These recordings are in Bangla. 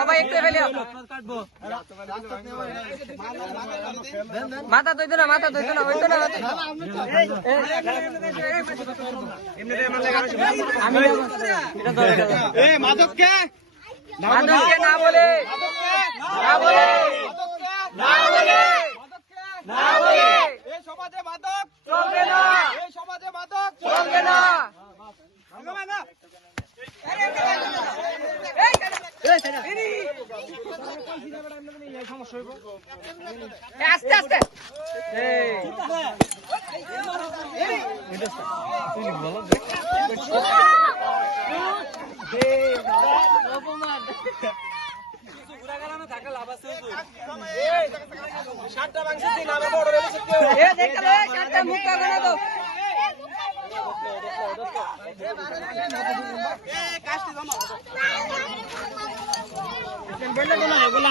সবাই একটু ফেলে মাথা ধইতো না হইতো না মাধবকে না বলে সমাজে মাদক চলবে না, সমাজে মাদক চলবে না। আস্তে আস্তে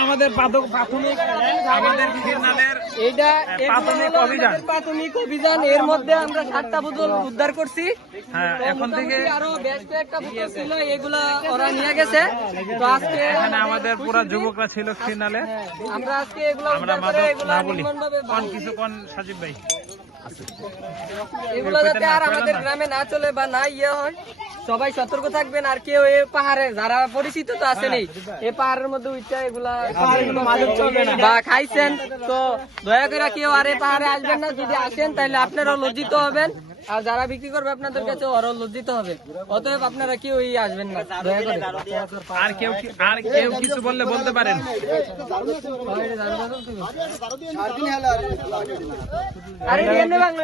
আমাদের প্রাথমিক অভিযান। এর মধ্যে আমরা 7টা বোতল উদ্ধার করছি। এখন থেকে আরো বেশ কয়েকটা বোতল ছিল, এগুলা ওরা নিয়ে গেছে। তো আজকে এখানে আমাদের পুরো যুবকরা ছিল খিরনালে। আমরা আজকে এগুলা আমরা উদ্ধার করে এগুলা নির্মমভাবে কিছু কোন সাজিব ভাই এগুলো যাতে আর আমাদের গ্রামে না চলে বা না হয়, সবাই সতর্ক থাকবেন। আর কেউ এই পাহাড়ে যারা পরিচিত তো আসেনি, এই পাহাড়ের মধ্যে উঠছে এগুলা বা খাইছেন, তো দয়া করে কেউ আর এই পাহাড়ে আসবেন না। যদি আসেন তাহলে আপনারাও লজ্জিত হবেন, আর যারা বিক্রি করবে আপনাদের কাছে ওরাও লজ্জিত হবে। অতএব আপনারা কেউ আসবেন না দয়া করে। আর কেউ কিছু বললে বলতে পারেন। আরে এমনি বাংলা